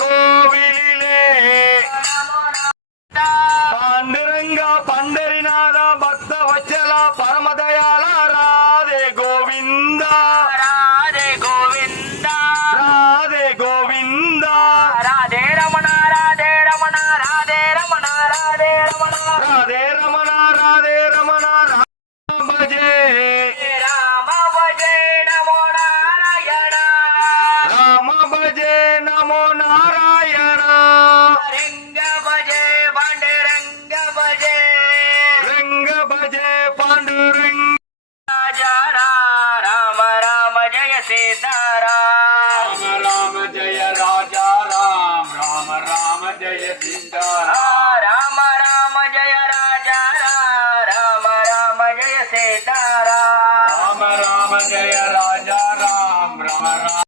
கோவிலிலே பாண்டுரங்க பண்டரிநாத பக்த வச்சல பரமதயால ராதே கோவிந்தா ராதே கோவிந்தா ராதே கோவிந்தா ராதே ரமண ராதே ரமண ராதே ரமண ராதே ரமண ராதே ரமண ராதே ரமண ராம பஜே ராம பஜே நமோ நாராயண ராம பஜே நமோ நாராயಣ ರಂಗ ಭಜೆ ಪಾಂಡುರಂಗ ಭಜೆ ರಂಗ ಭಜೆ ಪಾಂಡುರಂಗ ರಾಮ ರಾಮ ಜಯ ಸೀತಾರಾಮ ರಾಮ ಜಯ ರಾಜಾ ರಾಮ ರಾಮ ರಾಮ ಜಯ ಸೀತಾರಾಮ ರಾಮ ರಾಮ ಜಯ ರಾಜ ರಾಮ ರಾಮ ಜಯ ಸೀತಾರಾಮ ರಾಮ ರಾಮ ಜಯ ರಾಜಾ ರಾಮ ರಾಮ ರಾಮ